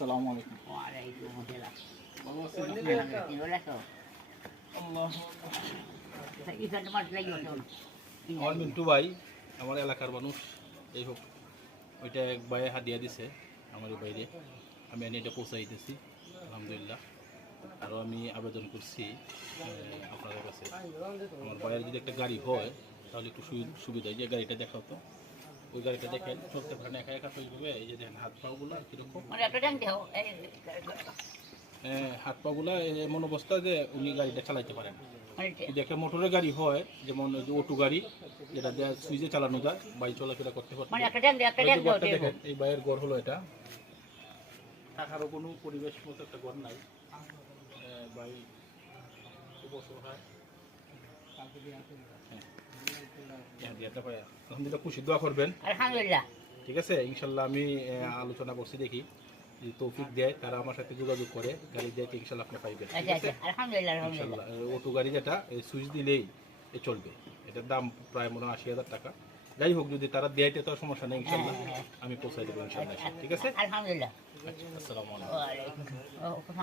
আসসালামু আলাইকুম। ওয়ালাইকুম আসসালাম। ভালো আছেন? আল্লাহ। আমার মিন্টু ভাই, আমার এলাকার মানুষ, এই হোক ওইটা এক ভাইয়ে হাদিয়া দিছে আমার এই বাইরে, আমি এনে এটা পৌঁছাই দিতেছি আলহামদুলিল্লাহ। আরও আমি আবেদন করছি আপনাদের কাছে, আমার ভাইয়ের যদি একটা গাড়ি হয় তাহলে একটু সুবিধা হয়। যে গাড়িটা দেখাও তো, ওই গাড়িটা দেখেন চলতে পারেন একা একা চলবে। এই যে দেখেন হাত পাগুলো কীরকম, হাত পাগুলা এমন অবস্থা যে উনি গাড়িটা চালাইতে পারেন। যদি একটা মোটরের গাড়ি হয়, যেমন ওই যে অটো গাড়ি, যেটা দেওয়া সুইচে চালানো যায়, বাইক চলাফেরা করতে পারবে। দেখেন এই বাইয়ের ঘর হলো এটা, থাকারও কোনো পরিবেশ মতো একটা ঘর নাই। বাই খুব অসহায়। আলহামদুলিল্লাহ, খুশি দোয়া করবেন। আলহামদুলিল্লাহ। ঠিক আছে, ইনশাল্লাহ আমি আলোচনা করছি, দেখি যদি তৌফিক দেয় তারা আমার সাথে যোগাযোগ করে গাড়ি দেয়, ইনশাল্লাহ আপনি পাইবেন। আলহামদুলিল্লাহ। ইনশাল্লাহ অটো গাড়ি যেটা সুইচ দিলেই চলবে, এটার দাম প্রায় মনে হয় 80,000 টাকা। যাই হোক, যদি তারা দেয় তো সমস্যা নেই, ইনশাল্লাহ আমি পৌঁছাই দেবো ইনশাল্লাহ। ঠিক আছে, আলহামদুলিল্লাহ। আসসালামু আলাইকুম।